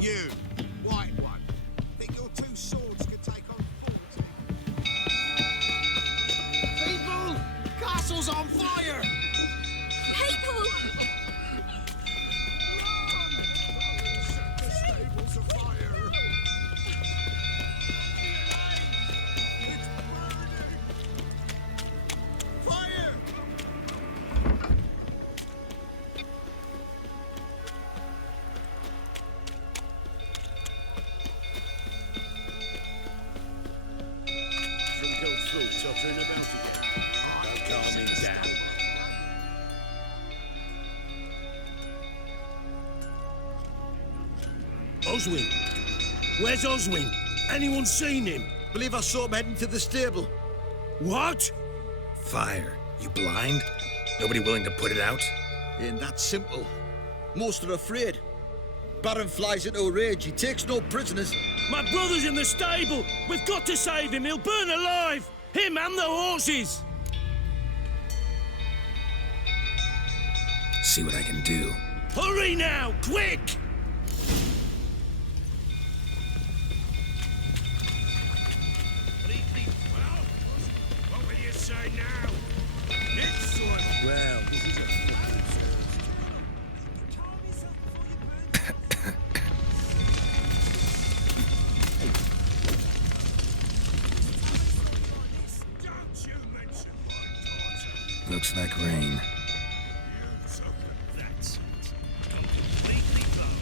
You, white one. Think your two swords could take on 40? People! Castle's on fire! People! Set the stables afire! It's burning! Fire! Shouldn't go through, tottering about again. Don't calm him down. Oswin! Where's Oswin? Anyone seen him? Believe I saw him heading to the stable. What? Fire. You blind? Nobody willing to put it out? Ain't that simple. Most are afraid. Baron flies into a rage. He takes no prisoners. My brother's in the stable! We've got to save him! He'll burn alive! Him and the horses! See what I can do. Hurry now! Quick! What will you say now? Excellent! Well, this is a... Don't you mention my daughter! Looks like rain. That's it. Completely blown.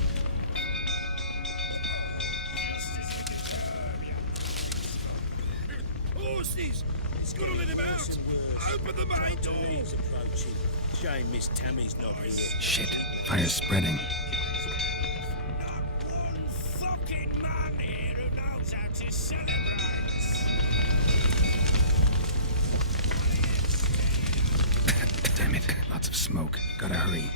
Horses! He's got to let him out! Open the main door! He's approaching. Shame Miss Tammy's not here. Shit. Fire's spreading. Not one fucking man here who knows how to celebrate! Damn it. Lots of smoke. Gotta hurry.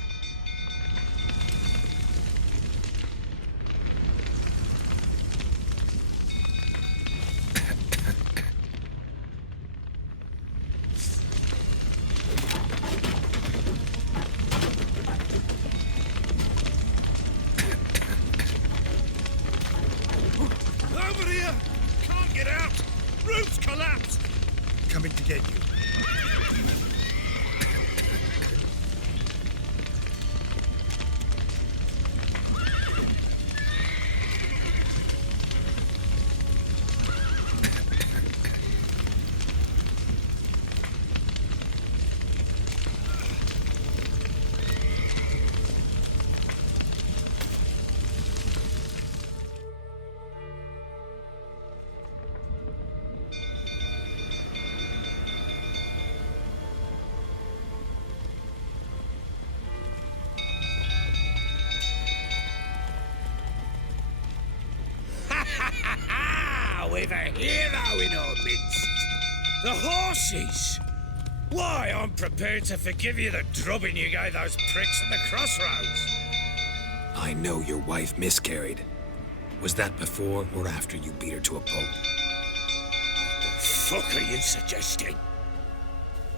Over here! Can't get out! Roof's collapsed! Coming to get you. We've a hero in our midst. The horses! Why, I'm prepared to forgive you the drubbing you gave those pricks at the crossroads. I know your wife miscarried. Was that before or after you beat her to a pulp? The fuck are you suggesting?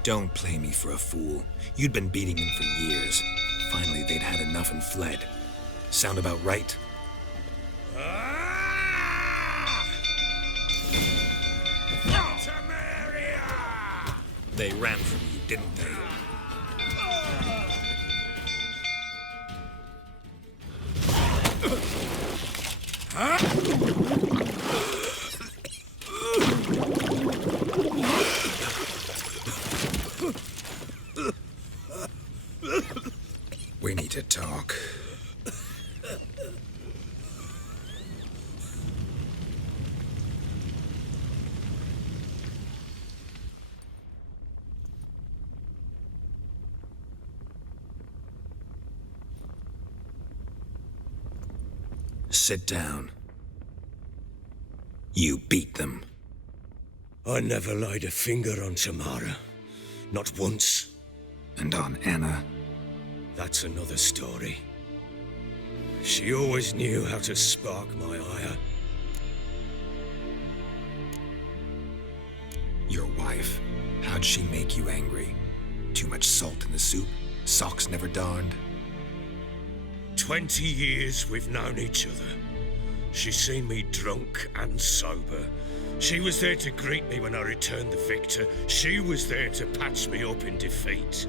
Don't play me for a fool. You'd been beating them for years. Finally, they'd had enough and fled. Sound about right? Ah! Samaria! They ran from you, didn't they? We need to talk. Sit down. You beat them. I never laid a finger on Tamara. Not once. And on Anna. That's another story. She always knew how to spark my ire. Your wife. How'd she make you angry? Too much salt in the soup? Socks never darned? 20 years we've known each other. She seen me drunk and sober. She was there to greet me when I returned the victor. She was there to patch me up in defeat.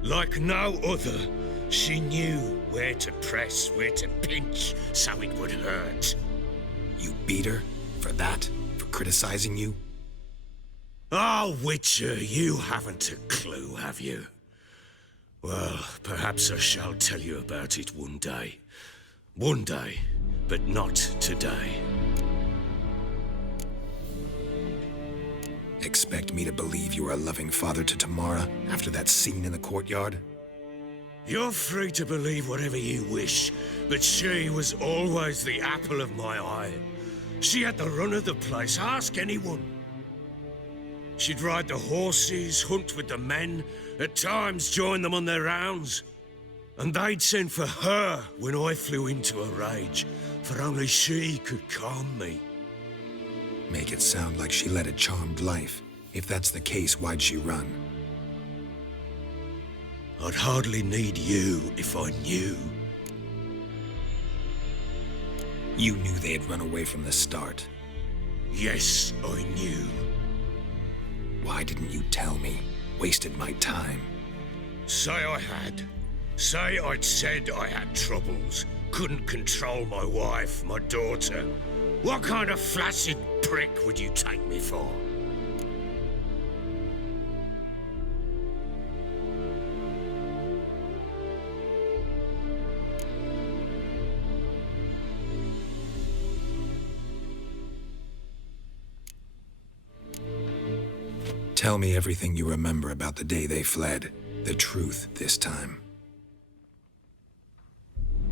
Like no other, she knew where to press, where to pinch, so it would hurt. You beat her? For that? For criticizing you? Oh, Witcher, you haven't a clue, have you? Well, perhaps I shall tell you about it one day. One day, but not today. Expect me to believe you are a loving father to Tamara after that scene in the courtyard? You're free to believe whatever you wish, but she was always the apple of my eye. She had the run of the place, ask anyone. She'd ride the horses, hunt with the men, at times join them on their rounds. And they'd send for her when I flew into a rage, for only she could calm me. Make it sound like she led a charmed life. If that's the case, why'd she run? I'd hardly need you if I knew. You knew they had run away from the start. Yes, I knew. Why didn't you tell me? Wasted my time. Say I had. Say I'd said I had troubles. Couldn't control my wife, my daughter. What kind of flaccid prick would you take me for? Tell me everything you remember about the day they fled. The truth this time.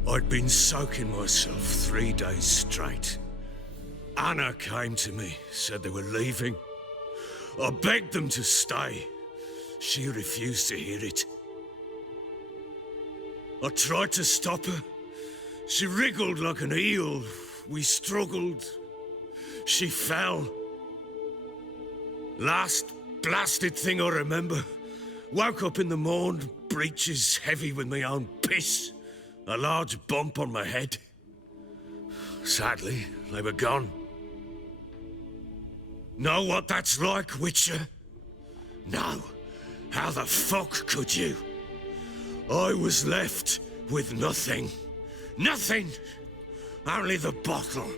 I'd been soaking myself 3 days straight. Anna came to me, said they were leaving. I begged them to stay. She refused to hear it. I tried to stop her. She wriggled like an eel. We struggled. She fell. Last blasted thing I remember. Woke up in the morn, breeches heavy with my own piss. A large bump on my head. Sadly, they were gone. Know what that's like, Witcher? No. How the fuck could you? I was left with nothing. Nothing! Only the bottle.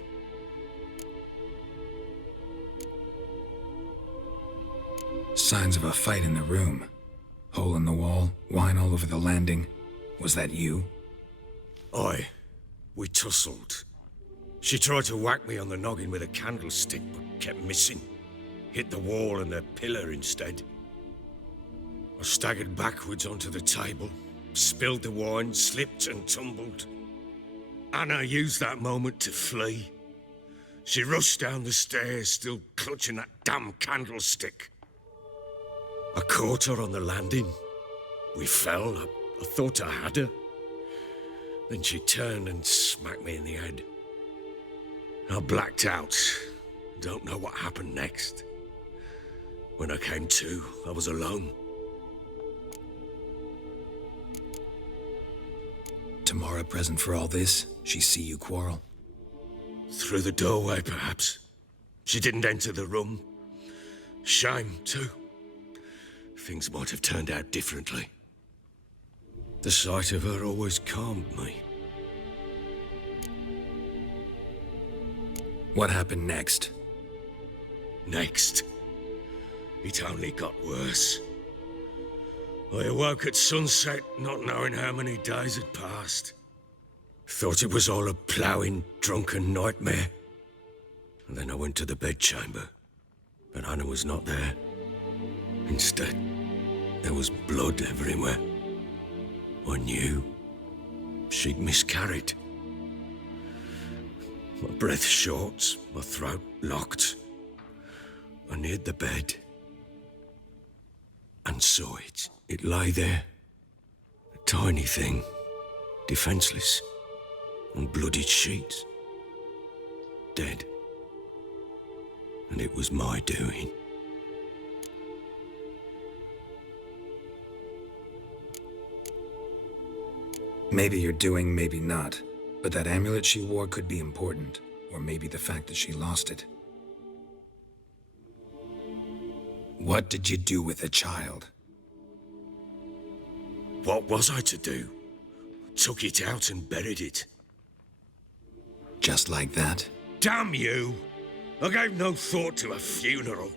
Signs of a fight in the room. Hole in the wall, wine all over the landing. Was that you? Aye. We tussled. She tried to whack me on the noggin with a candlestick, but kept missing. Hit the wall and the pillar instead. I staggered backwards onto the table, spilled the wine, slipped and tumbled. Anna used that moment to flee. She rushed down the stairs, still clutching that damn candlestick. I caught her on the landing. We fell. I thought I had her. Then she turned and smacked me in the head. I blacked out. Don't know what happened next. When I came to, I was alone. Tamara present for all this? She see you quarrel? Through the doorway, perhaps. She didn't enter the room. Shame, too. Things might have turned out differently. The sight of her always calmed me. What happened next? Next, it only got worse. I awoke at sunset, not knowing how many days had passed. Thought it was all a ploughing, drunken nightmare. And then I went to the bedchamber, but Anna was not there. Instead, there was blood everywhere. I knew she'd miscarried. My breath short, my throat locked. I neared the bed and saw it. It lay there, a tiny thing, defenseless, on bloodied sheets, dead. And it was my doing. Maybe you're doing, maybe not. But that amulet she wore could be important, or maybe the fact that she lost it. What did you do with the child? What was I to do? Took it out and buried it. Just like that? Damn you! I gave no thought to a funeral.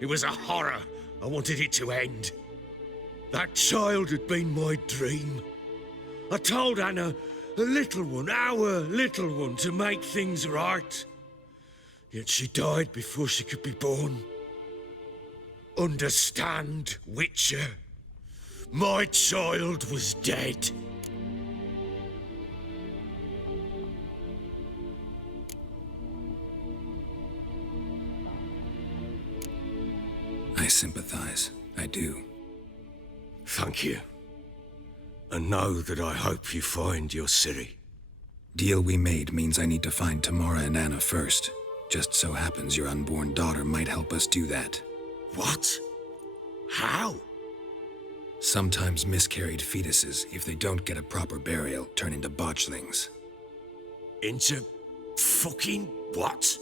It was a horror. I wanted it to end. That child had been my dream. I told Anna, a little one, our little one, to make things right. Yet she died before she could be born. Understand, Witcher? My child was dead. I sympathize. I do. Thank you. And know that I hope you find your Ciri. Deal we made means I need to find Tamara and Anna first. Just so happens your unborn daughter might help us do that. What? How? Sometimes miscarried fetuses, if they don't get a proper burial, turn into botchlings. Into fucking what?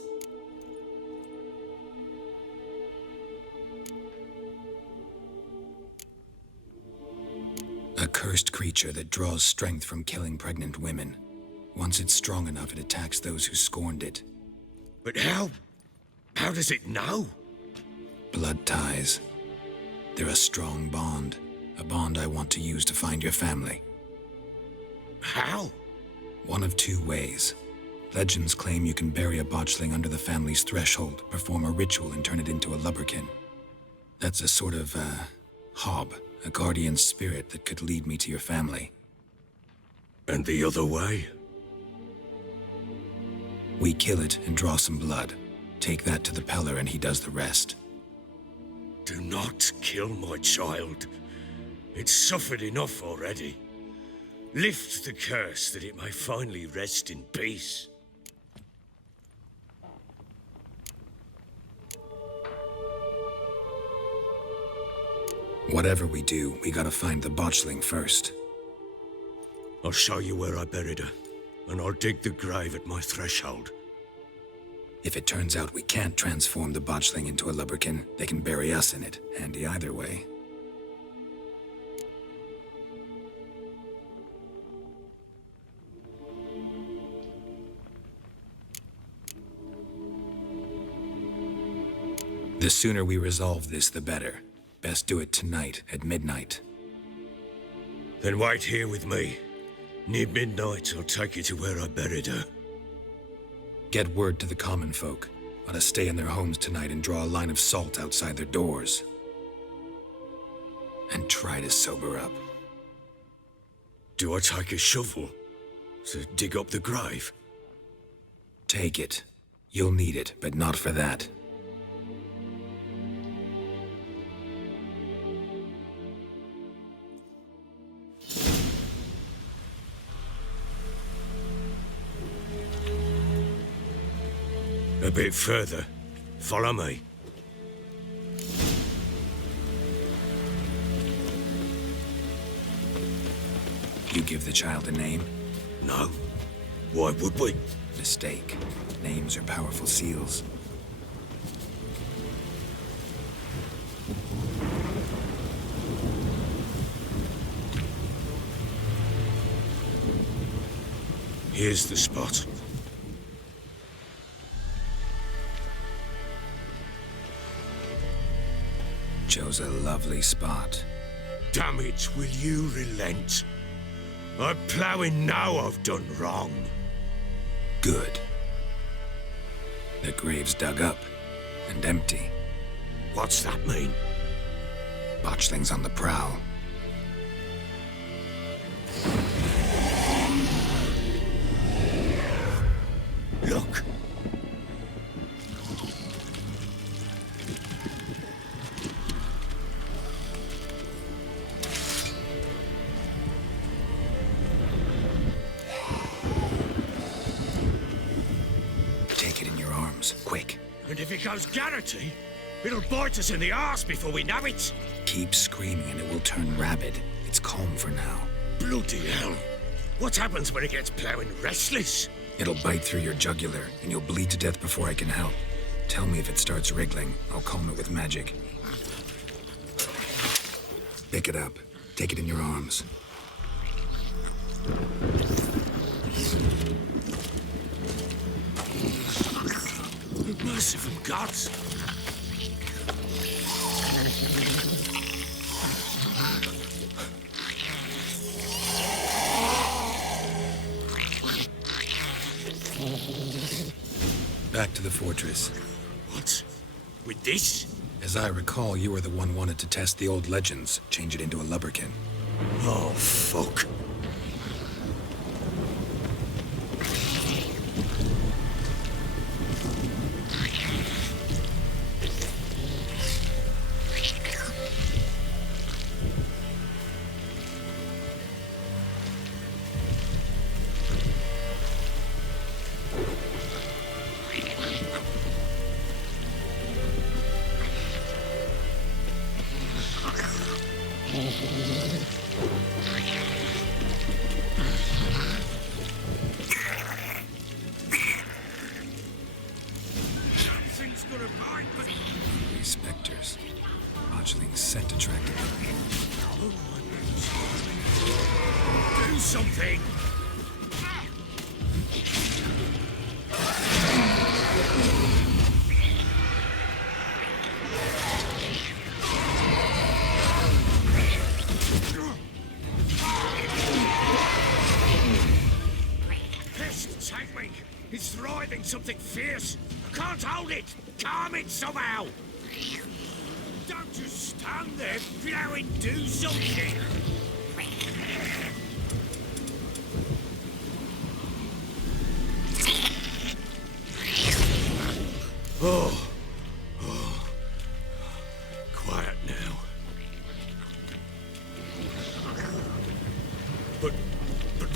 A cursed creature that draws strength from killing pregnant women. Once it's strong enough, it attacks those who scorned it. But how does it know? Blood ties. They're a strong bond. A bond I want to use to find your family. How? One of two ways. Legends claim you can bury a botchling under the family's threshold, perform a ritual, and turn it into a lubberkin. That's a sort of, hob, a guardian spirit that could lead me to your family. And the other way? We kill it and draw some blood. Take that to the Peller and he does the rest. Do not kill my child. It's suffered enough already. Lift the curse that it may finally rest in peace. Whatever we do, we gotta find the botchling first. I'll show you where I buried her, and I'll dig the grave at my threshold. If it turns out we can't transform the botchling into a lubberkin, they can bury us in it. Handy either way. The sooner we resolve this, the better. Best do it tonight, at midnight. Then wait here with me. Near midnight, I'll take you to where I buried her. Get word to the common folk. Let us stay in their homes tonight and draw a line of salt outside their doors. And try to sober up. Do I take a shovel to dig up the grave? Take it. You'll need it, but not for that. A bit further. Follow me. You give the child a name? No. Why would we? Mistake. Names are powerful seals. Here's the spot. Chose a lovely spot. Damn it, will you relent? I'm ploughing now I've done wrong. Good. The grave's dug up and empty. What's that mean? Botchling's on the prowl. Look. Take it in your arms, quick. And if it goes garrety, it'll bite us in the arse before we know it. Keep screaming and it will turn rabid. It's calm for now. Bloody hell. What happens when it gets plowing restless? It'll bite through your jugular, and you'll bleed to death before I can help. Tell me if it starts wriggling. I'll calm it with magic. Pick it up. Take it in your arms. Merciful gods! Back to the fortress. What? With this? As I recall, you were the one wanted to test the old legends, change it into a lubberkin. Oh, fuck. Something's gonna bite me. These specters. Botchling's scent attracted them. Do something! Pest, take me! It's writhing something fierce! I can't hold it! Calm it somehow! Don't just stand there, plowing, do something! Oh. Quiet now. But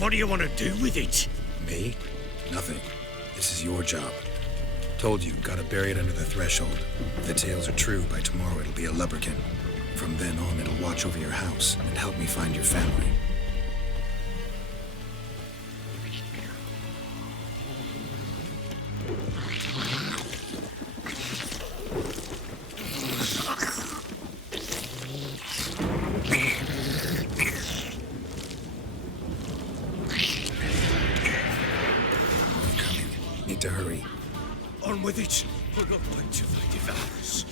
what do you want to do with it? Me? Nothing. This is your job. Told you, gotta bury it under the threshold. If the tales are true, by tomorrow it'll be a lubberkin. From then on, it'll watch over your house and help me find your family. Need to hurry. On with it. We're not going to find devours.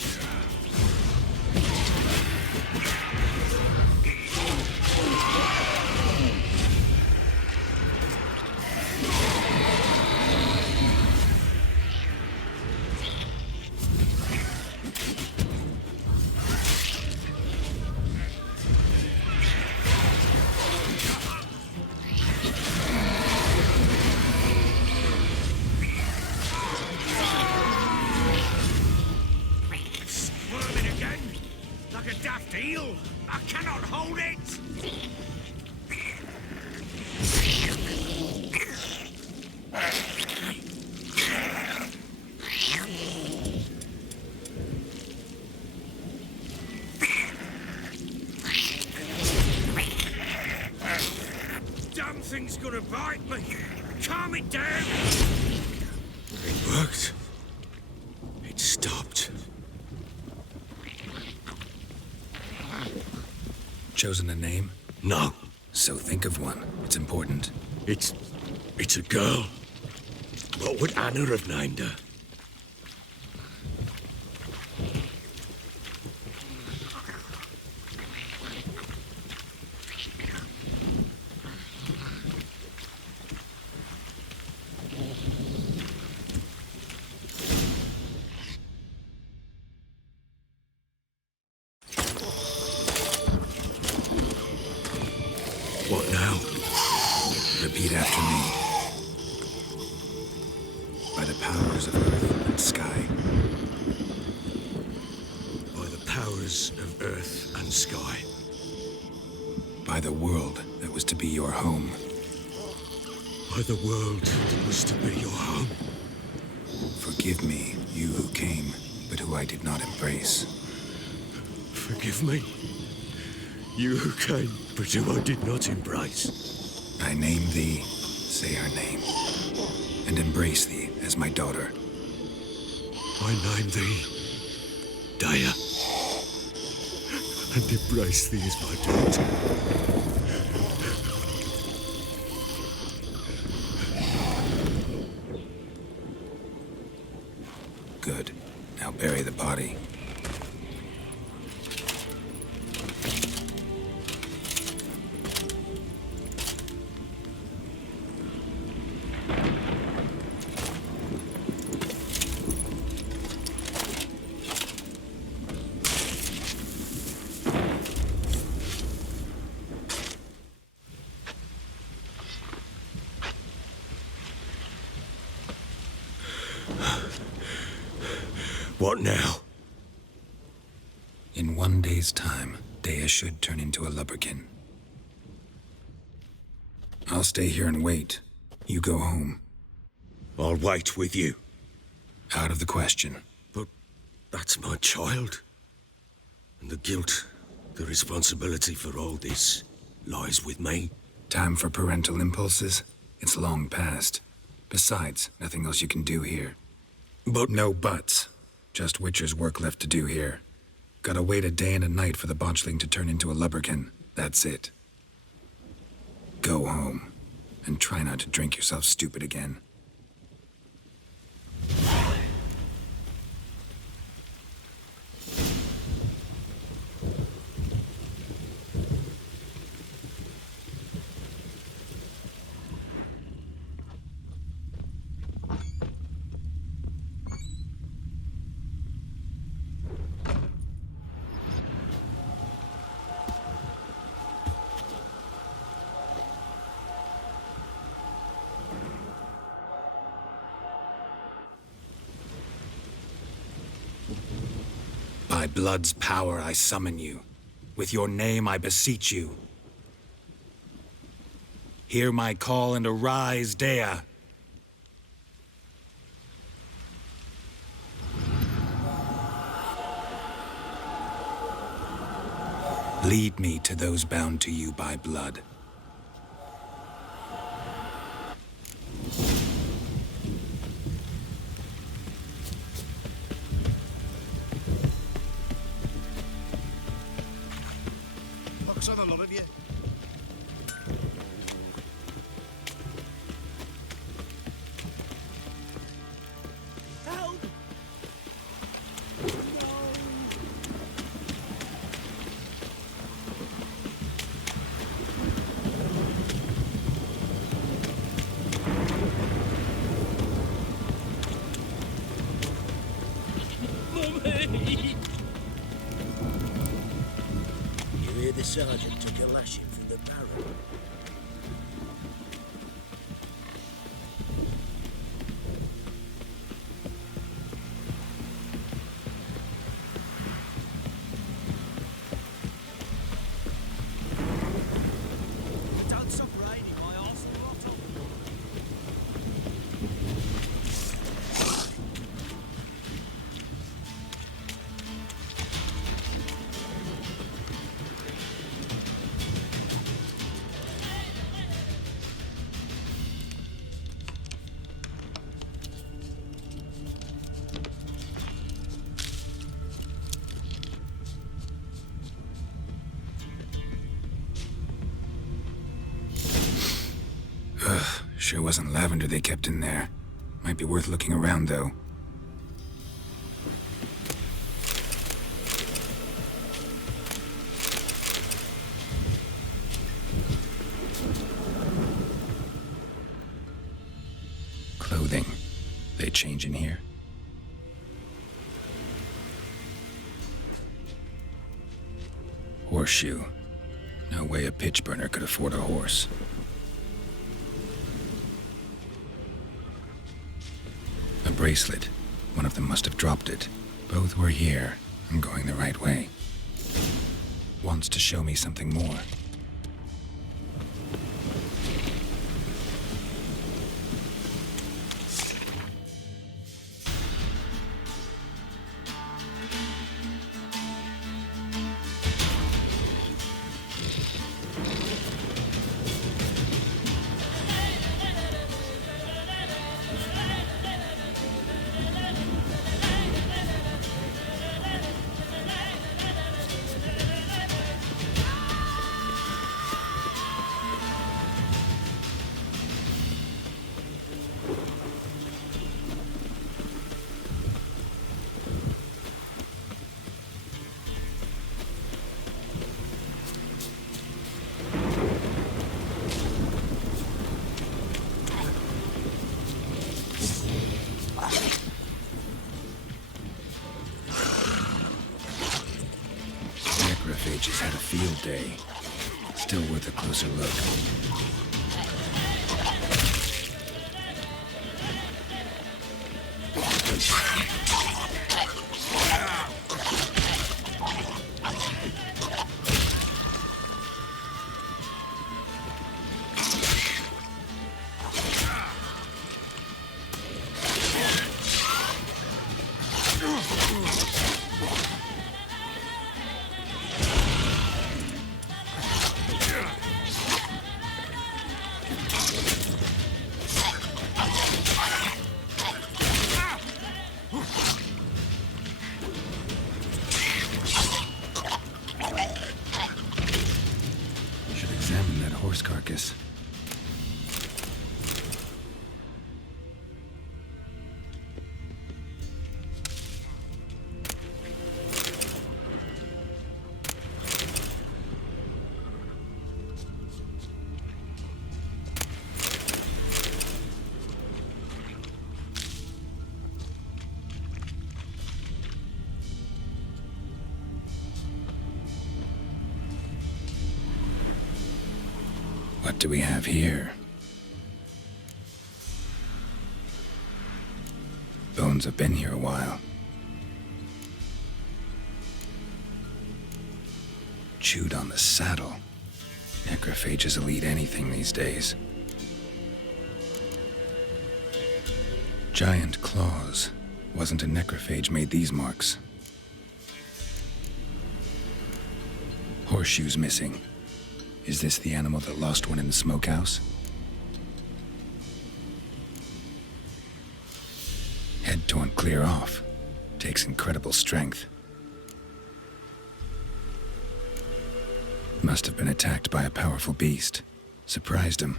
Squirming again, like a daft eel. I cannot hold it. Damn thing's gonna bite me. Calm it down. It worked. It stopped. Chosen a name? No, So think of one. It's important. it's a girl. What would Anna have named her? What now? Repeat after me. By the powers of earth and sky. By the powers of earth and sky. By the world that was to be your home. By the world that was to be your home. Forgive me, you who came, but who I did not embrace. Forgive me. You who came, but who I did not embrace. I name thee, say her name, and embrace thee as my daughter. I name thee Daya, and embrace thee as my daughter. Good. Now bury the body. What now? In 1 day's time, Dea should turn into a lubberkin. I'll stay here and wait. You go home. I'll wait with you. Out of the question. But that's my child. And the guilt, the responsibility for all this, lies with me. Time for parental impulses? It's long past. Besides, nothing else you can do here. But No buts. Just Witcher's work left to do here. Gotta wait a day and a night for the botchling to turn into a lubberkin. That's it. Go home. And try not to drink yourself stupid again. By blood's power I summon you. With your name I beseech you. Hear my call and arise, Dea. Lead me to those bound to you by blood. Looks on a lot of you. Help! You hear the sergeant took a lashing from the barrel. Don't stop raining, my arse throttle. Sure wasn't lavender they kept in there. Might be worth looking around, though. Clothing. They change in here? Horseshoe. No way a pitch burner could afford a horse. A bracelet. One of them must have dropped it. Both were here. I'm going the right way. Wants to show me something more. day. Still worth a closer look. Carcass. What do we have here? Bones have been here a while. Chewed on the saddle. Necrophages will eat anything these days. Giant claws. Wasn't a necrophage made these marks. Horseshoes missing. Is this the animal that lost one in the smokehouse? Head torn clear off. Takes incredible strength. Must have been attacked by a powerful beast. Surprised him.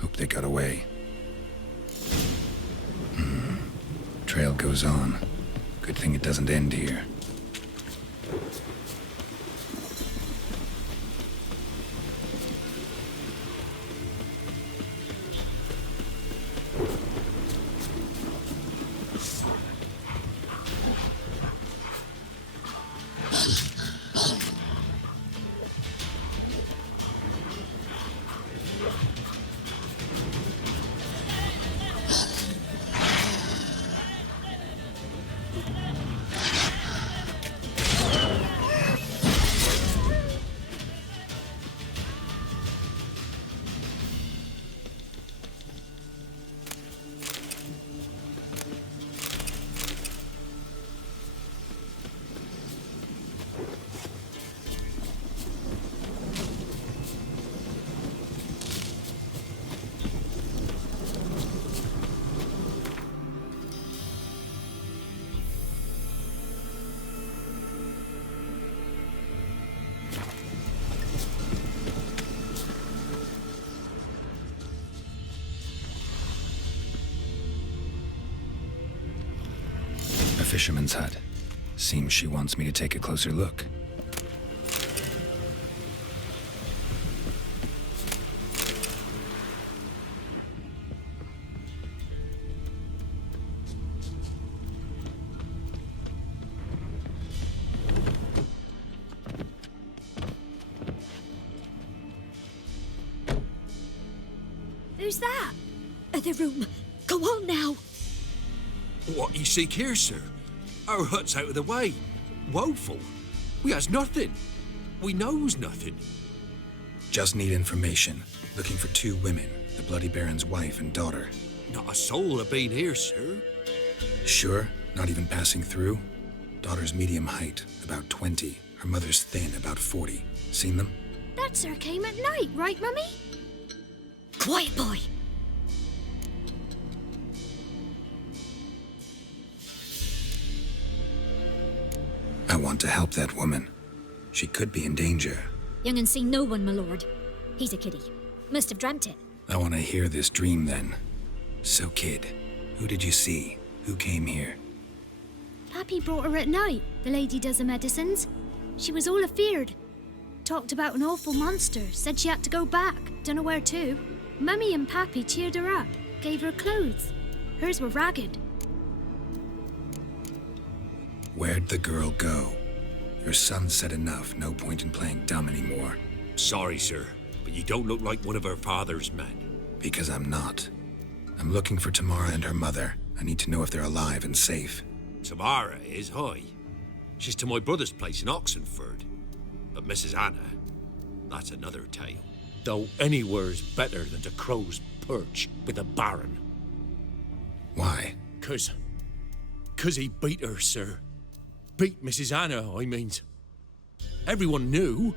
Hope they got away. Trail goes on. Good thing it doesn't end here. Fisherman's hut. Seems she wants me to take a closer look. Who's that? The room. Go on now. What you seek here, sir? Our hut's out of the way. Woeful. We has nothing. We knows nothing. Just need information. Looking for 2 women, the Bloody Baron's wife and daughter. Not a soul have been here, sir. Sure? Not even passing through? Daughter's medium height, about 20. Her mother's thin, about 40. Seen them? That sir came at night, right, Mummy? Quiet, boy. I want to help that woman. She could be in danger. Young and seen no one, my lord. He's a kiddie. Must have dreamt it. I want to hear this dream then. So, kid, who did you see? Who came here? Pappy brought her at night. The lady does the medicines. She was all afeared. Talked about an awful monster. Said she had to go back. Don't know where to. Mummy and Pappy cheered her up. Gave her clothes. Hers were ragged. Where'd the girl go? Her son said enough, no point in playing dumb anymore. Sorry, sir, but you don't look like one of her father's men. Because I'm not. I'm looking for Tamara and her mother. I need to know if they're alive and safe. Tamara is, hi. She's to my brother's place in Oxenford. But Mrs. Anna, that's another tale. Though anywhere's better than to crow's perch with a baron. Why? 'Cause he beat her, sir. Beat Mrs. Anna, I means. Everyone knew,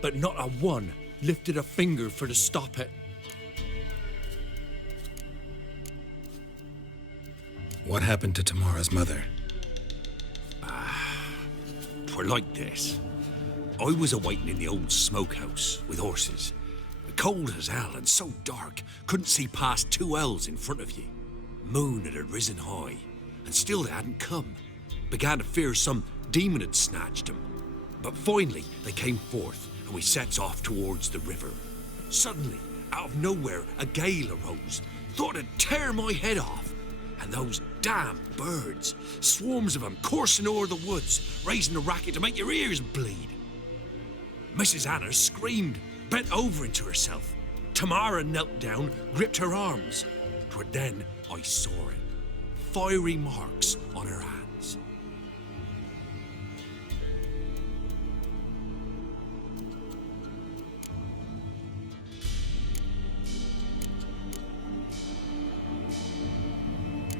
but not a one lifted a finger for to stop it. What happened to Tamara's mother? 'Twere like this. I was awaiting in the old smokehouse with horses. Cold as hell and so dark, couldn't see past 2 ells in front of you. Moon had risen high, and still they hadn't come. Began to fear some demon had snatched them. But finally they came forth, and we sets off towards the river. Suddenly, out of nowhere, a gale arose. Thought it'd tear my head off. And those damn birds, swarms of them coursing o'er the woods, raising a racket to make your ears bleed. Mrs. Anna screamed, bent over into herself. Tamara knelt down, gripped her arms. 'Twere then I saw it. Fiery marks on her hands.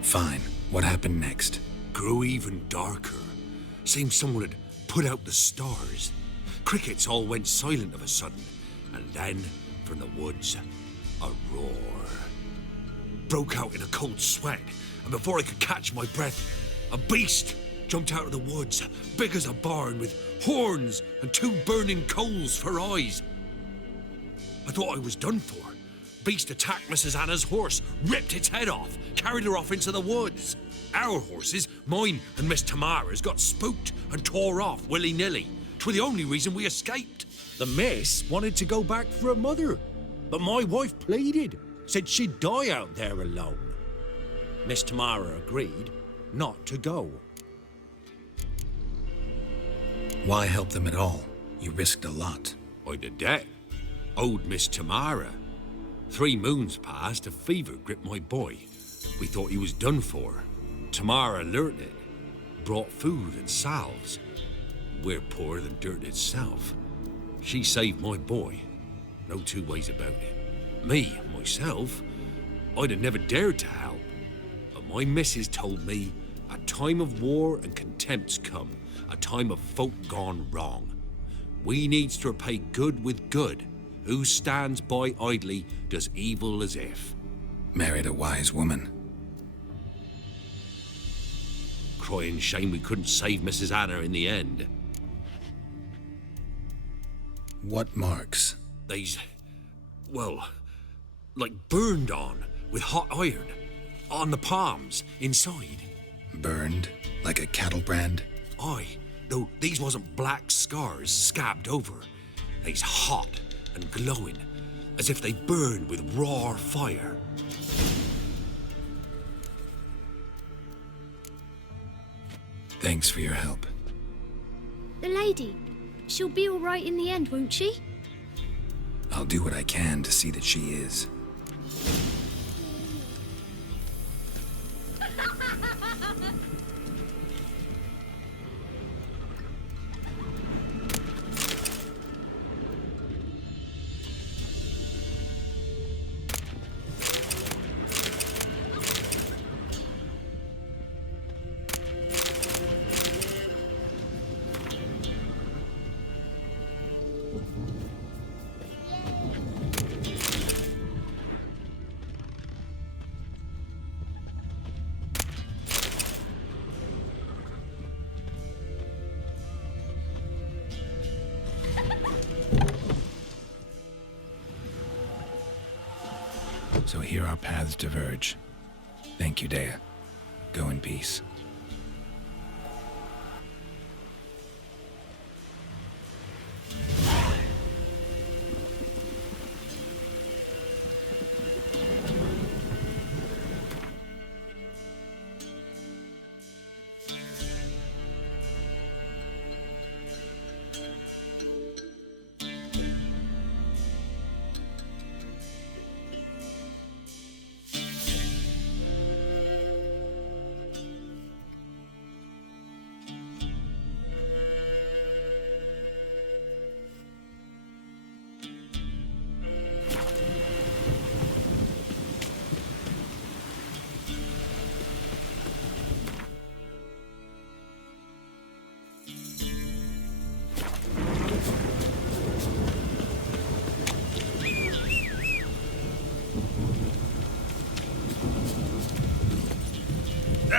Fine. What happened next? Grew even darker. Seemed someone had put out the stars. Crickets all went silent of a sudden. And then, from the woods, a roar. Broke out in a cold sweat, and before I could catch my breath, a beast jumped out of the woods, big as a barn, with horns and 2 burning coals for eyes. I thought I was done for. Beast attacked Mrs. Anna's horse, ripped its head off, carried her off into the woods. Our horses, mine and Miss Tamara's, got spooked and tore off willy-nilly. 'Twere the only reason we escaped. The miss wanted to go back for her mother, but my wife pleaded, said she'd die out there alone. Miss Tamara agreed not to go. Why help them at all? You risked a lot. I'd a debt. Owed Miss Tamara. 3 moons passed, a fever gripped my boy. We thought he was done for. Tamara learnt it. Brought food and salves. We're poorer than dirt itself. She saved my boy. No 2 ways about it. Me, myself, I'd have never dared to help. But my missus told me a time of war and contempt's come. A time of folk gone wrong. We needs to repay good with good. Who stands by idly does evil as if. Married a wise woman. Crying shame we couldn't save Mrs. Anna in the end. What marks? They's, well, like burned on with hot iron. On the palms, inside. Burned? Like a cattle brand? Aye, though these wasn't black scars scabbed over. They's hot and glowing, as if they burned with raw fire. Thanks for your help. The lady, she'll be all right in the end, won't she? I'll do what I can to see that she is. So here our paths diverge. Thank you, Dea. Go in peace.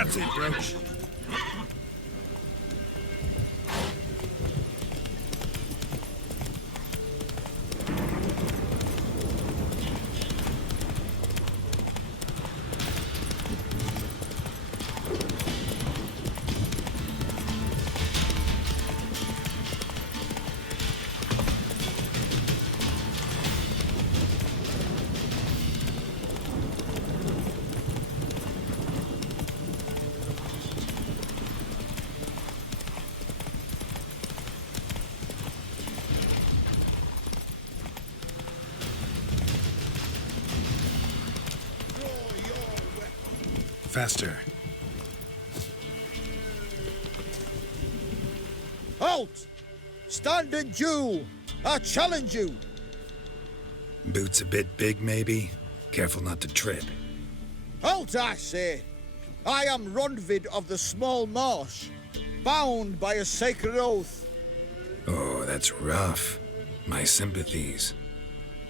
That's it, Roach. Faster. Halt! Stand and duel! I challenge you! Boots a bit big, maybe? Careful not to trip. Halt, I say! I am Ronvid of the Small Marsh, bound by a sacred oath. Oh, that's rough. My sympathies.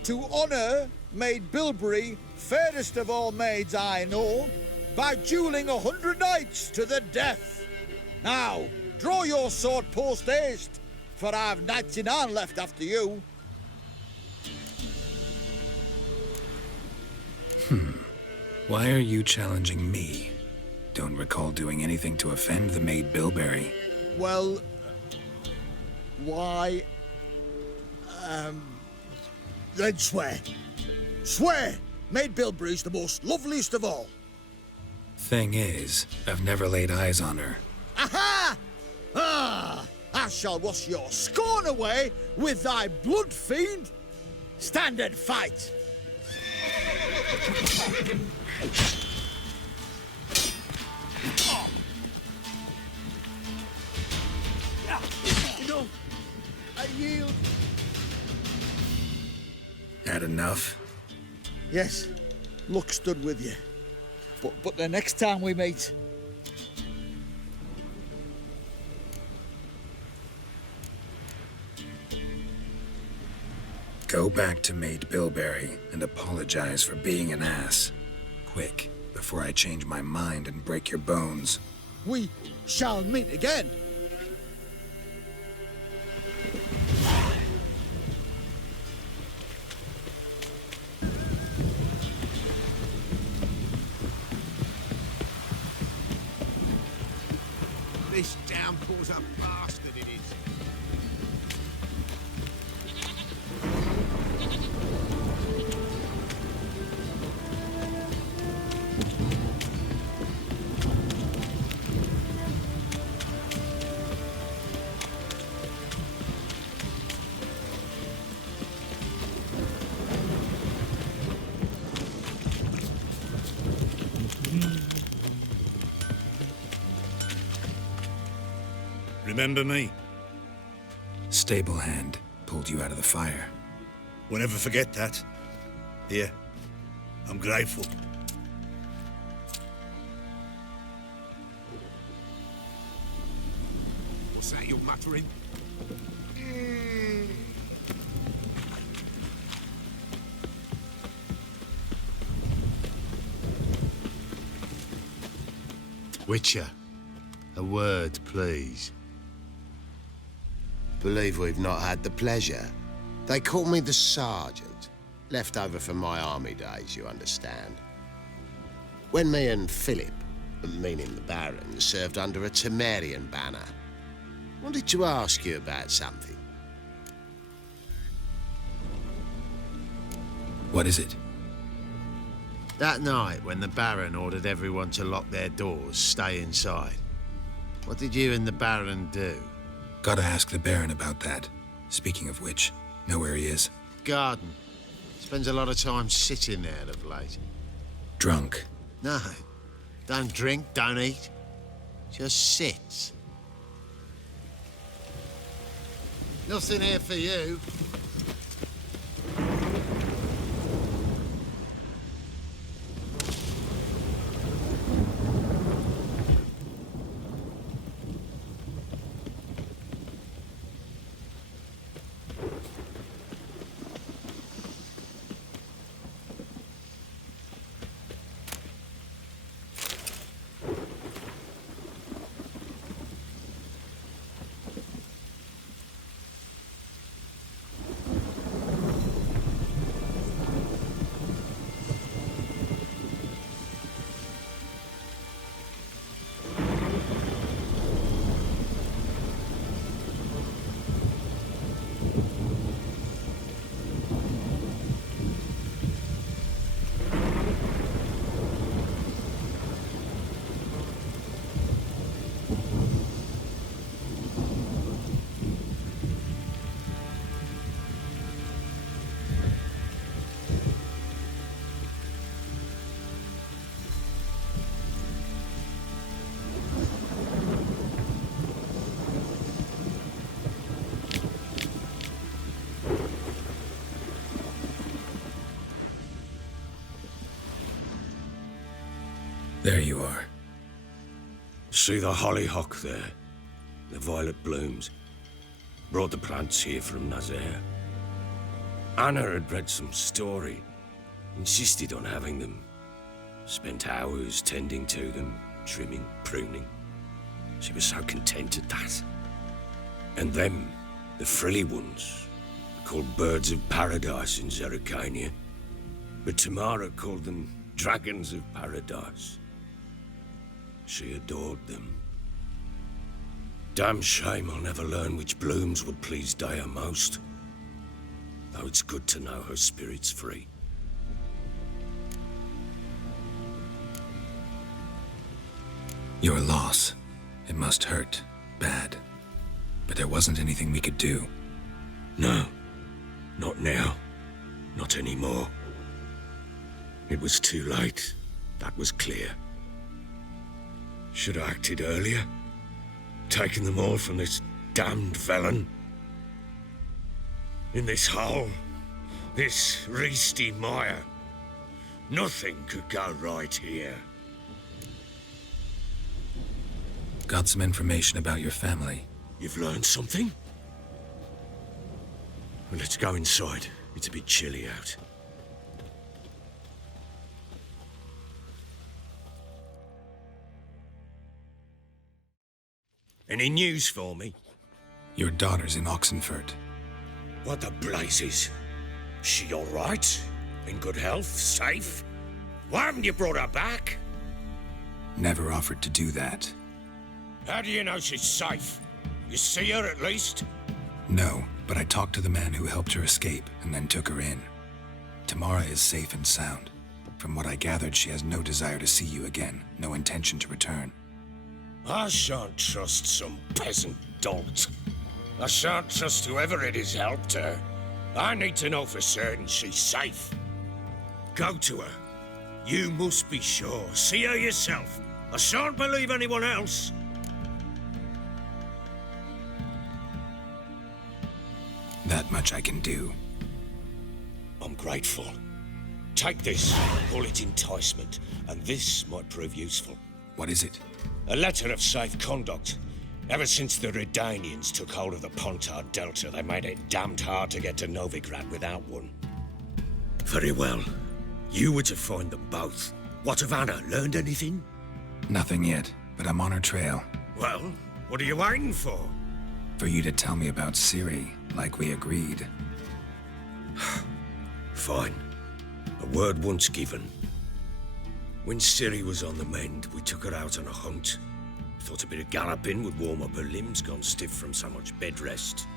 To honour Maid Bilberry, fairest of all maids I know, by duelling 100 knights to the death. Now, draw your sword post haste, for I've 99 left after you. Why are you challenging me? Don't recall doing anything to offend the Maid Bilberry. Well, why? Then swear. Swear! Maid Bilberry's the most loveliest of all. Thing is, I've never laid eyes on her. Aha! Ah! I shall wash your scorn away with thy blood, fiend! Stand and fight! Enough! I yield! Had enough? Yes, luck stood with you. But the next time we meet... Go back to Maid Bilberry and apologize for being an ass. Quick, before I change my mind and break your bones. we shall meet again. This downpour's a bastard, it is. Remember me? Stable hand pulled you out of the fire. We'll never forget that. Here, I'm grateful. What's that you're muttering? Witcher, a word, please. Believe we've not had the pleasure. They call me the Sergeant. Left over from my army days, you understand. When me and Philip, meaning the Baron, served under a Temerian banner. Wanted to ask you about something. What is it? That night, when the Baron ordered everyone to lock their doors, stay inside, what did you and the Baron do? Gotta ask the Baron about that. Speaking of which, know where he is? Garden. Spends a lot of time sitting there of late. Drunk. No. Don't drink, don't eat. Just sits. Nothing here for you. There you are. See the hollyhock there? The violet blooms. Brought the plants here from Nazaire. Anna had read some story. Insisted on having them. Spent hours tending to them, trimming, pruning. She was so content at that. And them, the frilly ones, called birds of paradise in Zerrikania. But Tamara called them dragons of paradise. She adored them. Damn shame I'll never learn which blooms would please Dea most. Though it's good to know her spirit's free. Your loss. It must hurt. Bad. But there wasn't anything we could do. No. Not now. Not anymore. It was too late. That was clear. Should have acted earlier. Taken them all from this damned felon. In this hole. This Reesty mire. Nothing could go right here. Got some information about your family. You've learned something? Well, let's go inside. It's a bit chilly out. Any news for me? Your daughter's in Oxenfurt. What the blazes? She all right? In good health? Safe? Why haven't you brought her back? Never offered to do that. How do you know she's safe? You see her at least? No, but I talked to the man who helped her escape and then took her in. Tamara is safe and sound. From what I gathered, she has no desire to see you again, no intention to return. I shan't trust some peasant dolt. I shan't trust whoever it is helped her. I need to know for certain she's safe. Go to her. You must be sure. See her yourself. I shan't believe anyone else. That much I can do. I'm grateful. Take this, call it enticement, and this might prove useful. What is it? A letter of safe conduct. Ever since the Redanians took hold of the Pontard Delta, they made it damned hard to get to Novigrad without one. Very well. You were to find them both. What of Anna? Learned anything? Nothing yet, but I'm on her trail. Well, what are you waiting for? For you to tell me about Ciri, like we agreed. Fine. A word once given. When Ciri was on the mend, we took her out on a hunt. Thought a bit of galloping would warm up her limbs, gone stiff from so much bed rest.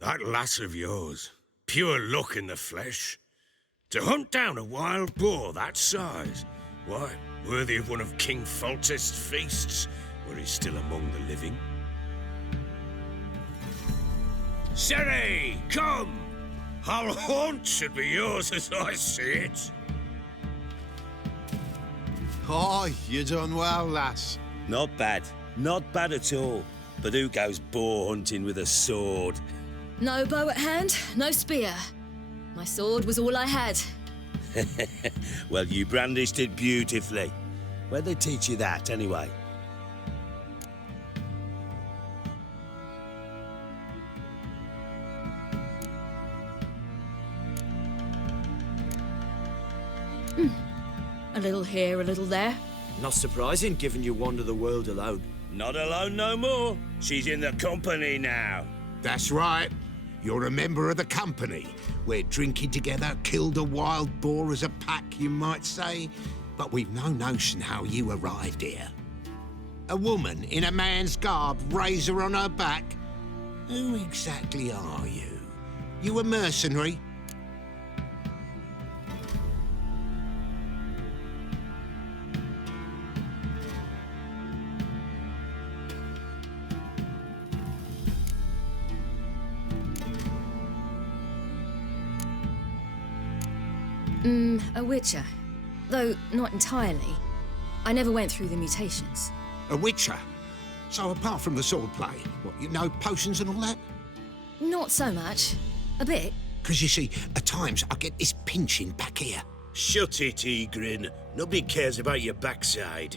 That lass of yours, pure luck in the flesh. To hunt down a wild boar that size, why, worthy of one of King Foltest's feasts, were he still among the living. Ciri, come! Whole haunt should be yours as I see it. Oh, you done well, lass. Not bad. Not bad at all. But who goes boar hunting with a sword? No bow at hand, no spear. My sword was all I had. Well, you brandished it beautifully. Where'd they teach you that, anyway? A little here, a little there. Not surprising, given you wander the world alone. Not alone no more. She's in the company now. That's right. You're a member of the company. We're drinking together, killed a wild boar as a pack, you might say. But we've no notion how you arrived here. A woman in a man's garb, razor on her back. Who exactly are you? You a mercenary? A witcher. Though not entirely. I never went through the mutations. A witcher? So apart from the sword play, what, you know potions and all that? Not so much. A bit. Because you see, at times I get this pinching back here. Shut it, Egrin. Nobody cares about your backside.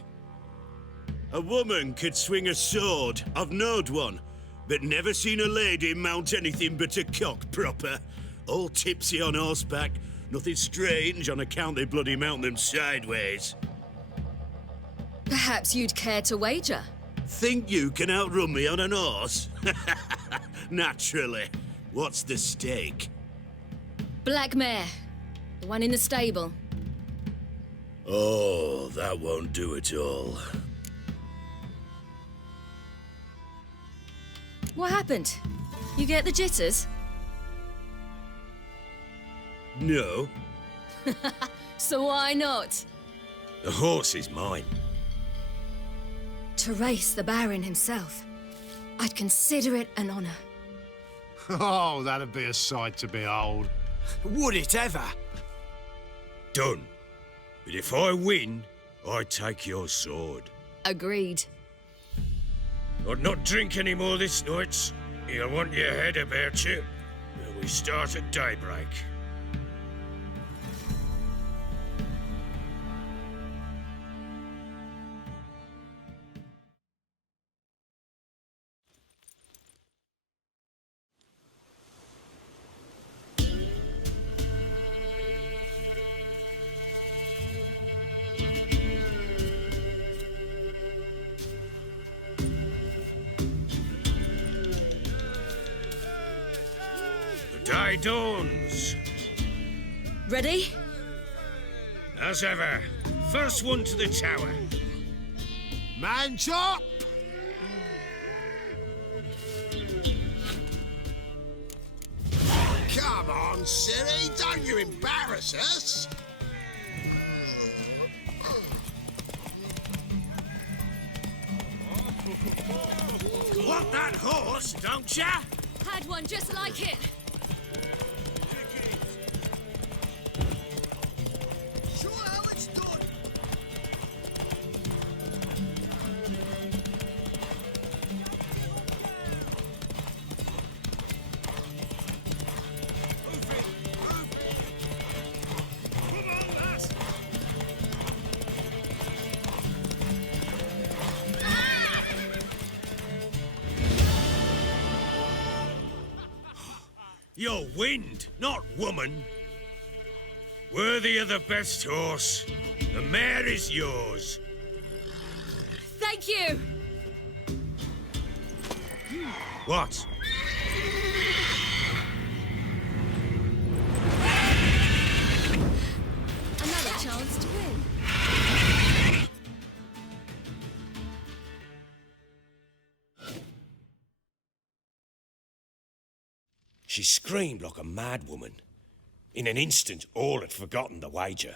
A woman could swing a sword. I've knowed one. But never seen a lady mount anything but a cock proper. All tipsy on horseback. Nothing strange on account they bloody mount them sideways. Perhaps you'd care to wager? Think you can outrun me on an horse? Naturally. What's the stake? Black mare. The one in the stable. Oh, that won't do at all. What happened? You get the jitters? No. So why not? The horse is mine. To race the Baron himself. I'd consider it an honor. Oh, that'd be a sight to behold. Would it ever? Done. But if I win, I take your sword. Agreed. I'd not drink any more this night. You'll want your head about you. We start at daybreak. Day dawns. Ready? As ever, first one to the tower. Man chop! Come on, Ciri, don't you embarrass us. Want that horse, don't ya? Had one just like it. Show how it's done. You're wind, not woman. Worthy of the best horse. The mare is yours. Thank you! What? Another chance to win. She screamed like a mad woman. In an instant, all had forgotten the wager.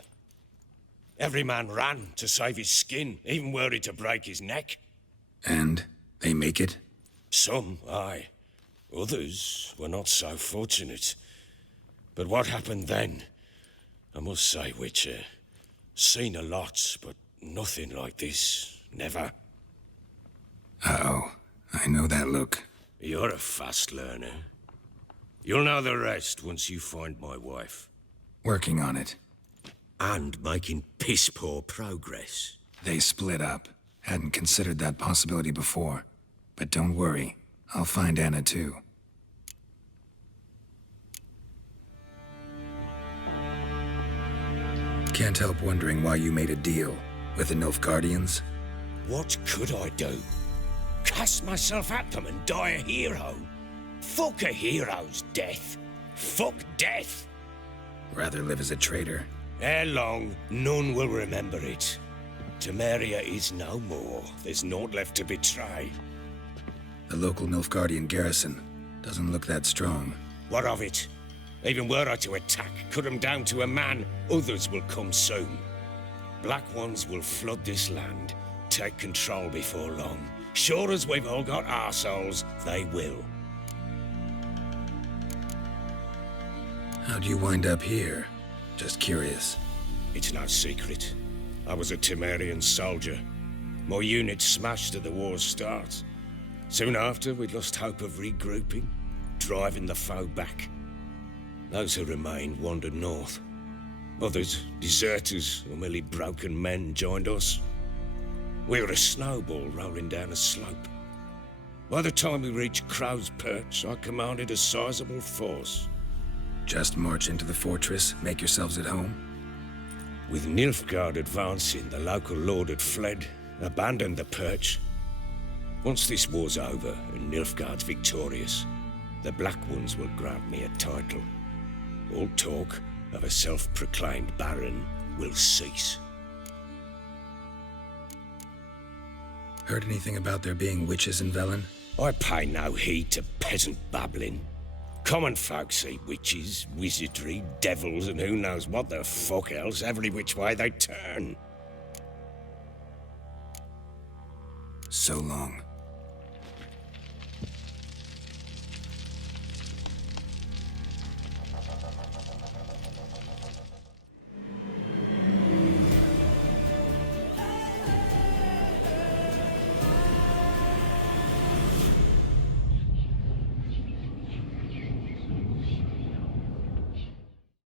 Every man ran to save his skin, even were he to break his neck. And they make it? Some, aye. Others were not so fortunate. But what happened then? I must say, Witcher, seen a lot, but nothing like this. Never. Uh-oh. I know that look. You're a fast learner. You'll know the rest once you find my wife. Working on it. And making piss-poor progress. They split up. Hadn't considered that possibility before. But don't worry. I'll find Anna too. Can't help wondering why you made a deal with the Nilfgaardians. What could I do? Cast myself at them and die a hero? Fuck a hero's death. Fuck death. Rather live as a traitor. Ere long, none will remember it. Temeria is no more. There's naught left to betray. The local Nilfgaardian garrison doesn't look that strong. What of it? Even were I to attack, cut them down to a man, others will come soon. Black ones will flood this land, take control before long. Sure as we've all got arseholes, they will. How'd you wind up here? Just curious. It's no secret. I was a Temerian soldier. My unit smashed at the war's start. Soon after, we lost hope of regrouping, driving the foe back. Those who remained wandered north. Others, deserters or merely broken men, joined us. We were a snowball rolling down a slope. By the time we reached Crow's Perch, I commanded a sizable force. Just march into the fortress, make yourselves at home? With Nilfgaard advancing, the local lord had fled, abandoned the Perch. Once this war's over and Nilfgaard's victorious, the Black Ones will grant me a title. All talk of a self-proclaimed baron will cease. Heard anything about there being witches in Velen? I pay no heed to peasant babbling. Common folk see witches, wizardry, devils, and who knows what the fuck else every which way they turn. So long.